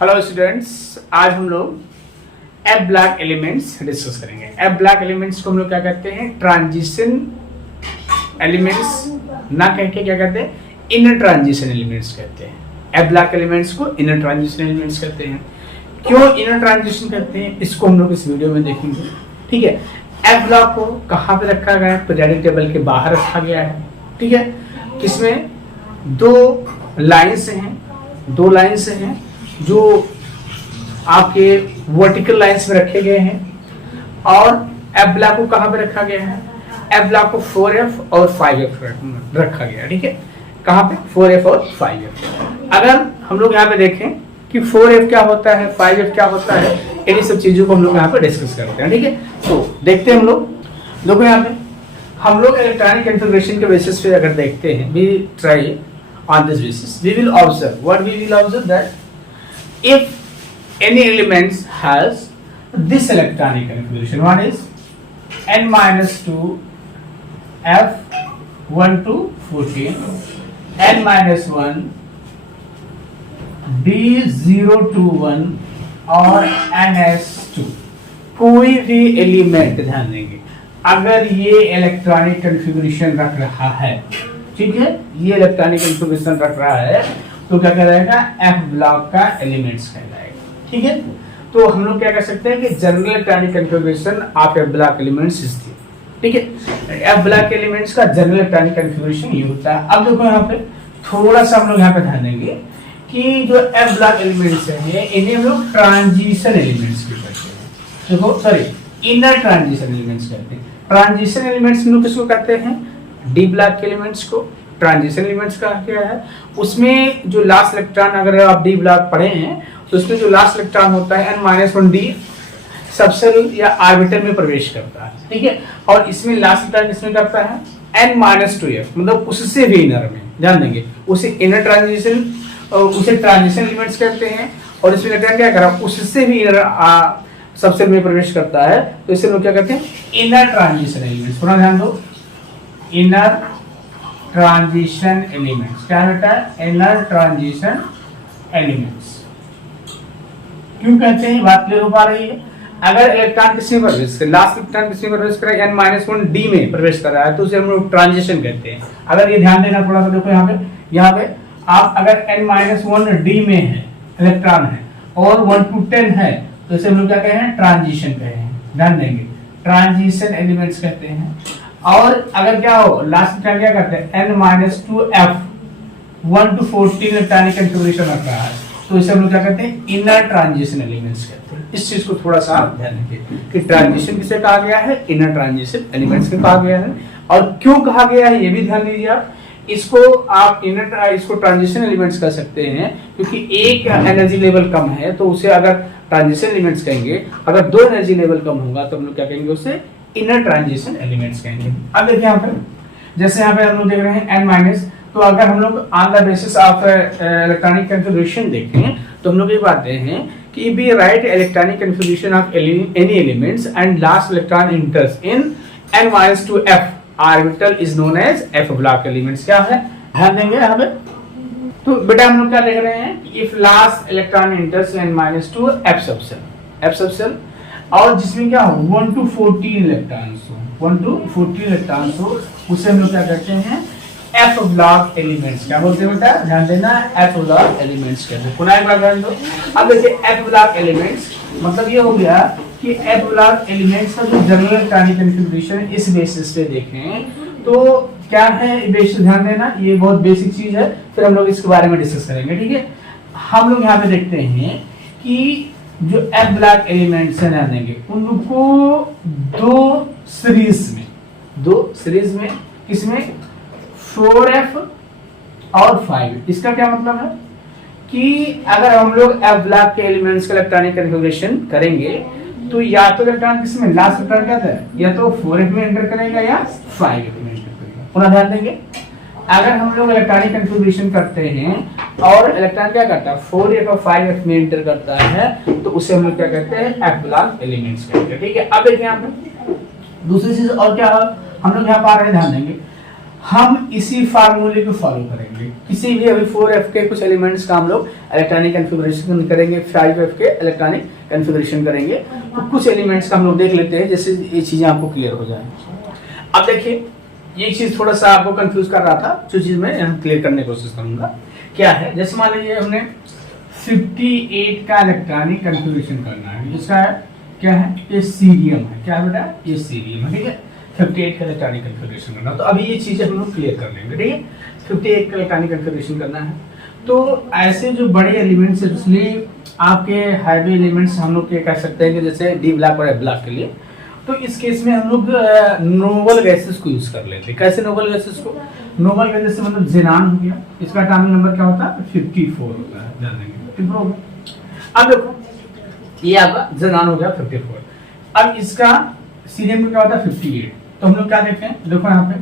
Hello students, आज हम लोग एफ ब्लॉक एलिमेंट्स डिस्कस करेंगे। एफ ब्लॉक एलिमेंट्स को हम लोग क्या कहते हैं? ट्रांजिशन एलिमेंट्स ना कह के क्या कहते हैं? इनर ट्रांजिशन एलिमेंट्स कहते हैं। एफ ब्लॉक एलिमेंट्स को इनर ट्रांजिशन एलिमेंट्स कहते हैं। क्यों इनर ट्रांजिशन कहते हैं, इसको हम लोग इस वीडियो में देखेंगे। ठीक है, एफ ब्लॉक को कहाँ पे रखा गया है? पीरियोडिक टेबल के बाहर रखा गया है। ठीक है, किसमें दो लाइन्स हैं जो आपके वर्टिकल लाइंस में रखे गए हैं। और एफ ब्लॉक को कहां पे रखा गया है? एफ ब्लॉक को 4F और 5F रखा गया है। ठीक है, कहां पे? 4F और 5F। अगर हम लोग यहाँ पे देखें कि 4F क्या होता है, 5F क्या होता है, इन्हीं सब चीजों को हम लोग यहाँ पे डिस्कस करते हैं। ठीक है, तो देखते हैं हम लोग। देखो यहाँ पे हम लोग इलेक्ट्रॉनिक कॉन्फ़िगरेशन के बेसिस पे अगर देखते हैं, we try on this basis, we will observe what we will observe that if any elements has this electronic configuration, what is n-2 f 1 to 14 n-1 d0 to 1 और ns2, कोई भी element, ध्यान देंगे, अगर ये इलेक्ट्रॉनिक कॉन्फ़िगरेशन रख रहा है, ठीक है, ये इलेक्ट्रॉनिक कॉन्फ़िगरेशन रख रहा है, तो क्या कहलाएगा? एफ ब्लॉक का एलिमेंट्स कहलाएगा। ठीक है, तो हम लोग क्या कर सकते हैं कि general electronic configuration of F block elements is this. ठीक है, एफ ब्लॉक एलिमेंट्स का जनरल इलेक्ट्रॉनिक कॉन्फ़िगरेशन ये होता है। अब देखो यहाँ पे थोड़ा सा हम लोग यहाँ पे ध्यान देंगे कि जो एफ ब्लॉक एलिमेंट्स है इन्हें हम लोग ट्रांजिशन एलिमेंट्स भी कहते हैं। देखो सॉरी, इनर ट्रांजिशन एलिमेंट्स कहते हैं। ट्रांजिशन एलिमेंट्स हम लोग किसको कहते हैं? डी ब्लॉक के एलिमेंट्स को ट्रांजिशन एलिमेंट्स कहा गया है। उसमें जो लास्ट इलेक्ट्रॉन, अगर आप डी ब्लॉक पढ़े हैं तो उसमें जो लास्ट इलेक्ट्रॉन होता है n-1 डी सबसेल या ऑर्बिटल में प्रवेश करता है। ठीक है, और इसमें लास्ट इलेक्ट्रॉन किसमें करता है? n-2f, मतलब उससे भी इनर में, ध्यान देंगे, उसे इनर ट्रांजिशन, उसे ट्रांजिशन एलिमेंट्स कहते हैं। और इसमें इलेक्ट्रॉन क्या कर रहा है? उससे भी इनर सबसेल में प्रवेश करता है, तो इसे लोग क्या कहते हैं? Inner transition elements. थोड़ा ध्यान दो, इनर ट्रांजिशन एलिमेंट्स। क्या बेटा? Inner transition elements. क्यों कहते हैं? बात क्लियर हो पा रही है? अगर इलेक्ट्रॉन किसमें प्रवेश करे, लास्ट इलेक्ट्रॉन किसमें प्रवेश करे? n-1 डी में प्रवेश कर रहा है, तो उसे हम लोग ट्रांजिशन कहते हैं। अगर ये ध्यान देना थोड़ा सा, देखो यहाँ पे आप अगर n-1 डी में है, इलेक्ट्रॉन है, और 1 to 10 है, तो इसे हम लोग क्या कहें? ट्रांजिशन कहें। ध्यान देंगे, ट्रांजिशन एलिमेंट्स कहते हैं। और अगर क्या हो, लास्ट टाइम क्या करते हैं? n-2f 1 to 14 इलेक्ट्रॉनिक कॉन्फ़िगरेशन रख रहा है, तो इसे हम लोग क्या कहते हैं? इनर ट्रांजिशन एलिमेंट्स कहते हैं। इस चीज को थोड़ा सा ध्यान रखिए कि ट्रांजिशन किसे कहा गया है? इनर ट्रांजिशन एलिमेंट्स को कहा गया है। और क्यों कहा गया है ये भी ध्यान दीजिए आप। इसको आप इसको ट्रांजिशन एलिमेंट्स कह सकते हैं, क्योंकि एक एनर्जी लेवल कम है तो उसे अगर ट्रांजिशन एलिमेंट्स कहेंगे। अगर दो एनर्जी लेवल कम होगा तो हम लोग क्या कहेंगे? उसे इनर ट्रांजिशन एलिमेंट्स कहेंगे। अब देखिए यहाँ पे, जैसे यहाँ पे हम लोग देख रहे हैं n-, तो अगर हम लोग on the basis of electronic configuration देखें तो हम लोग ये बात हैं कि be right electronic configuration of any elements and last electron enters in n-2f orbital is known as f block elements. क्या है? ध्यान देंगे यहाँ पे। तो बेटा हम लोग क्या देख रहे हैं? If last electron इंटर्स n-2 f subshell, और जिसमें क्या हो? 1 to 14 इलेक्ट्रॉन्स हो, 1 to 14 इलेक्ट्रॉन्स हो, उसे हम लोग क्या कहते हैं? F block elements. क्या बोलते हैं बेटा? ध्यान देना, एफ ब्लॉक एलिमेंट्स कहते हैं। पुनः एक बार ध्यान दो। अब देखिए एफ ब्लॉक एलिमेंट्स मतलब ये हो गया कि एफ ब्लॉक एलिमेंट्स का जो जनरल इलेक्ट्रॉनिक कॉन्फ़िगरेशन इस बेसिस पे देखें तो क्या है? बेसिक ध्यान देना, ये बहुत बेसिक चीज है, फिर हम लोग इसके बारे में डिस्कस करेंगे। ठीक है, हम लोग यहाँ पे देखते हैं कि जो एफ ब्लॉक एलिमेंट्स हैं, ध्यान देंगे, उनको दो सीरीज में किसमें? 4F और 5F। इसका क्या मतलब है कि अगर हम लोग एफ ब्लॉक के एलिमेंट्स का इलेक्ट्रॉनिक कॉन्फ़िगरेशन करेंगे तो या तो इलेक्ट्रॉन किसमें? लास्ट इलेक्ट्रॉन क्या था? या तो 4F में एंटर करेगा या 5F में एंटर करेगा। पुनः ध्यान देंगे, अगर हम लोग इलेक्ट्रॉनिक कॉन्फ़िगरेशन करते हैं और इलेक्ट्रॉन क्या करता है? 4F और 5F में एंटर करता है, तो उसे हम लोग क्या कहते हैं? एफ ब्लॉक एलिमेंट्स कहते हैं। ठीक है, अब देखिए यहाँ पे दूसरी चीज और क्या हम लोग यहाँ पा रहे हैं, ध्यान देंगे, हम इसी फार्मूले को फॉलो करेंगे। किसी भी अभी 4f के कुछ एलिमेंट्स का हम लोग इलेक्ट्रॉनिक कॉन्फ़िगरेशन करेंगे, 5f के इलेक्ट्रॉनिक कॉन्फ़िगरेशन करेंगे। तो कुछ एलिमेंट्स का हम लोग देख लेते हैं, जैसे ये चीजें आपको क्लियर हो जाए। अब देखिए, ये चीज थोड़ा सा आपको कंफ्यूज कर रहा था, जो चीज मैं यहाँ क्लियर करने की कोशिश करूंगा। क्या है, जैसे मान लीजिए हमने 58 का इलेक्ट्रॉनिक कॉन्फ़िगरेशन करना है। इसका है क्या है, ये सीरियम है। क्या बेटा, ये सीरियम है, ठीक है। 58 का इलेक्ट्रॉनिक कॉन्फ़िगरेशन करना, तो अभी ये चीजें हम लोग क्लियर कर लेंगे, ठीक है। 58 का इलेक्ट्रॉनिक कॉन्फ़िगरेशन करना है, तो ऐसे जो बड़े एलिमेंट्स है, इसलिए आपके हैवी एलिमेंट्स हम लोग कह सकते हैं कि जैसे डी ब्लॉक और एफ ब्लॉक के लिए, तो इस केस में हम लोग नोबल गैसेस को यूज कर लेते हैं। कैसे नोबल गैसेस को, नोबल गैसेस से मतलब जेनान हो गया, इसका एटॉमिक नंबर क्या होता है, 54 होता है, ध्यान देंगे 54 हो गया। अब देखो, ये आपका जेनान हो गया 54। अब इसका सीरियम का क्या होता है 58। तो हम लोग क्या देखते हैं, देखो यहाँ पे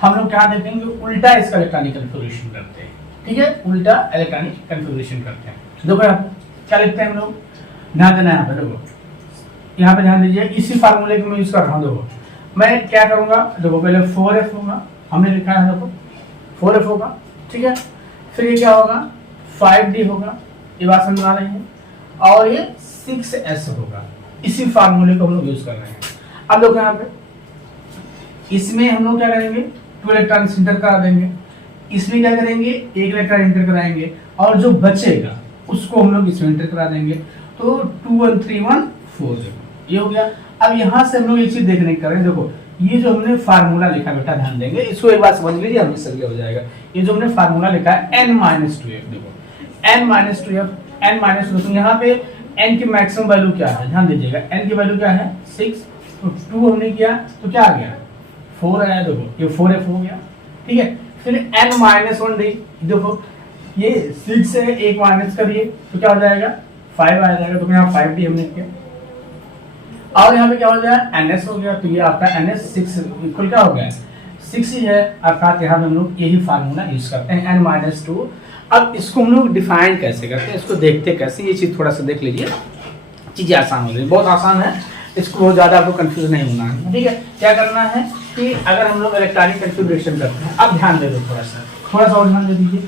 हम लोग क्या देखेंगे, उल्टा इसका इलेक्ट्रॉनिक कॉन्फ़िगरेशन करते हैं, ठीक है, उल्टा इलेक्ट्रॉनिक कॉन्फ़िगरेशन करते हैं। देखो यहाँ क्या लिखते हैं हम लोग, ध्यान देना यहाँ पे, देखो यहाँ पे ध्यान दीजिए, इसी फार्मूले को मैं यूज कर रहा हूँ। देखो मैं क्या करूंगा, देखो पहले 4f होगा, हमने लिखा है, देखो 4f होगा, ठीक है। फिर ये क्या होगा, 5d होगा, ये बात समझ आ रही है, और ये 6s होगा। इसी फार्मूले को हम लोग यूज कर रहे हैं। अब देखो यहाँ पे, इसमें हम लोग क्या करेंगे, 2 इलेक्ट्रॉन इंटर करा देंगे, इसमें क्या करेंगे, 1 इलेक्ट्रॉन इंटर कराएंगे, और जो बचेगा उसको हम लोग इसमें इंटर करा देंगे। तो 2 1 3 1 4 ये हो गया। अब यहाँ से हम लोग एक चीज देखने की करें, देखो ये जो हमने फार्मूला लिखा, बेटा ध्यान देंगे, इसको एक बार समझ लीजिए, हमें सही हो जाएगा। ये जो हमने फार्मूला लिखा है n-2f, देखो n-2f, n-2, तो यहाँ पे n की मैक्सिमम वैल्यू क्या है, ध्यान दीजिएगा, n की वैल्यू क्या है 6, तो 2 हमने किया तो क्या आ गया 4 आया, देखो ये 4f हो गया, ठीक है। फिर n-1 देखो ये 6 है, एक माइनस करिए तो क्या हो जाएगा 5 आ जाएगा, तो यहाँ 5d हमने किया, और यहाँ पे क्या हो जाएगा ns हो गया, तो ये आपका ns 6 इक्वल क्या हो गया 6 ही है, अर्थात यहाँ हम लोग यही फार्मूला यूज करते हैं n-2। अब इसको हम लोग डिफाइन कैसे करते हैं, इसको देखते कैसे, ये चीज थोड़ा सा देख लीजिए, चीजें आसान हो गई, बहुत आसान है, इसको बहुत ज्यादा आपको कंफ्यूज नहीं होना है, ठीक है। क्या करना है कि अगर हम लोग इलेक्ट्रॉनिक कॉन्फ़िगरेशन करते हैं, अब ध्यान दे दो थोड़ा सा और ध्यान दे दीजिए।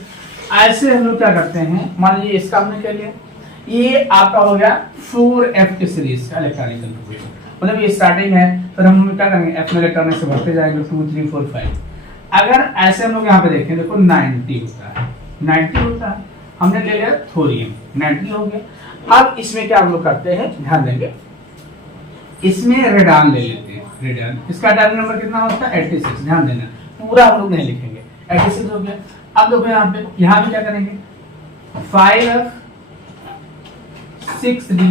ऐसे हम लोग क्या करते हैं, मान लीजिए इसका हमने क्या लिया, ये आपका हो गया 4f की सीरीज का इलेक्ट्रॉनिक कॉन्फ़िगरेशन, मतलब ये स्टार्टिंग है, फिर हम क्या करेंगे f में इलेक्ट्रॉन से बढ़ते जाएंगे 2 3 4 5। अगर ऐसे हम लोग यहाँ पे देखें, देखो 90 होता है, 90 होता है, हमने ले लिया थोरियम 90 हो गया। अब इसमें क्या हम लोग करते हैं, ध्यान देंगे, इसमें रेडान ले लेते हैं, रेडान, इसका एटॉमिक नंबर कितना होता है 86, ध्यान देना, पूरा हम लोग नहीं लिखेंगे, 86 हो गया। अब देखो यहाँ पे क्या करेंगे 5f 6d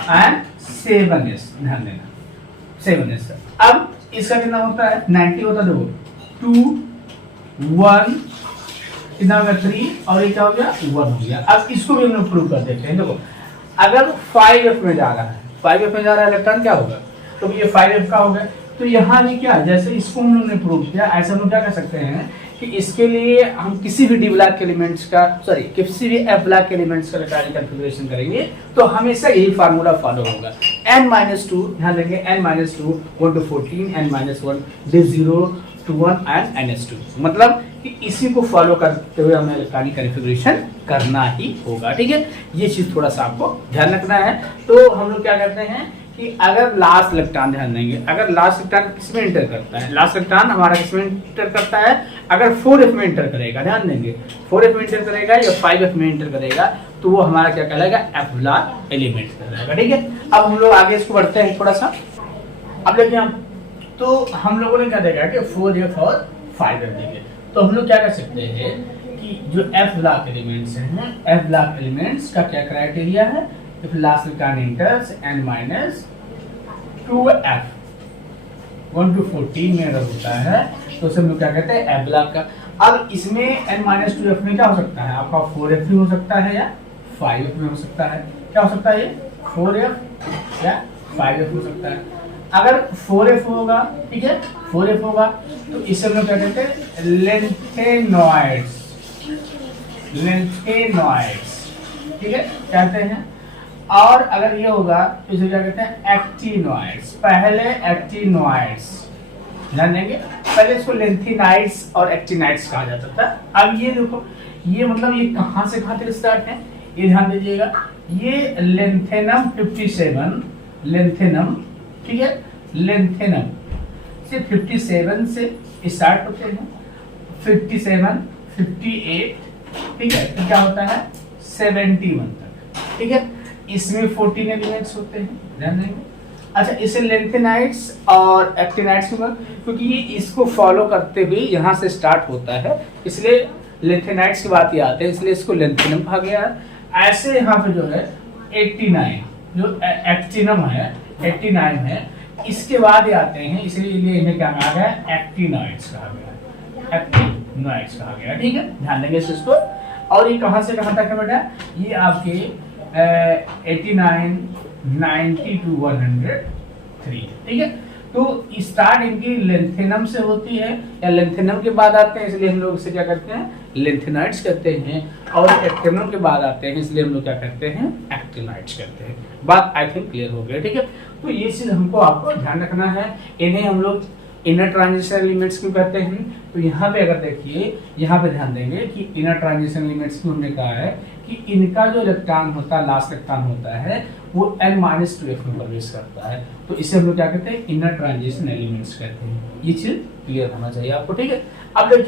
एंड 7s, ध्यान देना 7s। अब इसका कितना होता है 90 होता है, देखो 2 1 कितना हो गया 3, और ये क्या हो गया 1 हो गया। अब इसको भी हम लोग प्रूव कर देते हैं, देखो अगर 5f में जा रहा है, 5f में जा रहा है इलेक्ट्रॉन, क्या होगा, तो ये 5f का हो गया। तो यहाँ भी क्या, जैसे इसको हम लोग ने प्रूव किया, ऐसे हम लोग क्या कर सकते हैं कि इसके लिए हम किसी भी डी ब्लॉक के एलिमेंट्स का, सॉरी किसी भी एफ ब्लॉक के एलिमेंट्स का इलेक्ट्रॉनिक कॉन्फ़िगरेशन करेंगे तो हमेशा यही फार्मूला फॉलो होगा, n-2, ध्यान देंगे n-2 1 to 14, n-1 d0 to 1 and ns2, मतलब कि इसी को फॉलो करते हुए हमें इलेक्ट्रॉनिक कॉन्फ़िगरेशन करना ही होगा, ठीक है। ये चीज थोड़ा सा आपको ध्यान रखना है। तो हम लोग क्या करते हैं कि अगर लास्ट इलेक्ट्रॉन, ध्यान देंगे, अगर लास्ट इलेक्ट्रॉन किसमें इंटर करता है, लास्ट इलेक्ट्रॉन हमारा किसमें इंटर करता है, अगर 4f में इंटर करेगा, ध्यान देंगे 4f में इंटर करेगा या 5f में इंटर करेगा, तो वो हमारा क्या कहलाएगा एफ ब्लॉक एलिमेंट कहलाएगा, ठीक है। अब हम लोग आगे इसको बढ़ते हैं थोड़ा सा। अब देखिए तो हम लोगों ने क्या देखा कि 4f और 5f देखे, तो हम लोग क्या कर सकते हैं कि जो एफ ब्लॉक एलिमेंट्स हैं, एफ ब्लॉक एलिमेंट्स का क्या क्राइटेरिया है, if last electron enters n-2f 1 to 14 में अगर होता है तो उसे हम लोग क्या कहते हैं एफ ब्लॉक का। अब इसमें n-2f में क्या हो सकता है, आपका 4f भी हो सकता है या 5f में हो सकता है, क्या हो सकता है ये 4f या 5f हो सकता है। अगर 4f होगा, ठीक है 4f होगा, तो इसे हम लोग क्या कहते हैं लेंथेनॉइड्स, ठीक है कहते हैं। और अगर ये होगा तो इसे क्या कहते हैं एक्टिनॉइड्स, पहले एक्टिनॉइड्स, ध्यान देंगे पहले इसको लेंथेनाइड्स और एक्टिनाइड्स कहा जाता था। अब ये देखो, ये मतलब ये कहां से कहां तक स्टार्ट है, ये ध्यान दीजिएगा। ये लेंथेनम 57, लेंथेनम, ठीक है, लेंथेनम से 57 से स्टार्ट होते हैं, 57, 58, ठीक है, तो क्या होता है 71 तक, ठीक है। इसमें 14 एलिमेंट्स होते हैं, ध्यान देंगे। अच्छा, इसे लेंथेनाइड्स और एक्टिनाइड्स क्योंकि ये इसको फॉलो करते हुए यहाँ से स्टार्ट होता है, इसलिए लेंथेनाइड्स की बात ये आते हैं, इसलिए इसको लेंथेनम कहा गया है। ऐसे यहाँ पे जो है 89 जो एक्टिनम है, 89 है, इसके बाद ये आते हैं, इसलिए इन्हें क्या कहा गया, एक्टिनॉइड्स कहा गया, एक्टिनॉइड्स कहा गया, ठीक है, ध्यान देंगे इस चीज को। और ये कहां से कहां तक है बेटा, ये आपके 89, 90 to 103, ठीक है। तो स्टार्ट इनकी लेंथेनम से होती है या लेंथेनम के बाद आते हैं, इसलिए हम लोग इसे क्या करते हैं, लेंथेनाइड्स कहते हैं। और एक्टिनम के बाद आते हैं, इसलिए हम लोग क्या करते हैं, एक्टिनाइड्स कहते हैं। बात आई थिंक क्लियर हो गई, ठीक है। तो ये चीज हमको आपको ध्यान रखना है। इन्हें हम लोग इनर ट्रांजिशन एलिमेंट्स क्यों कहते हैं, तो यहाँ पे अगर देखिए, यहाँ पे ध्यान देंगे कि इनर ट्रांजिशन एलिमेंट्स क्यों हमने कहा है कि इनका जो इलेक्ट्रॉन होता है, लास्ट इलेक्ट्रॉन होता है, वो n-2f में प्रवेश करता है, तो इसे हम लोग क्या कहते हैं, इनर ट्रांजिशन एलिमेंट्स कहते हैं। ये चीज क्लियर होना चाहिए आपको, ठीक है। अब देखिए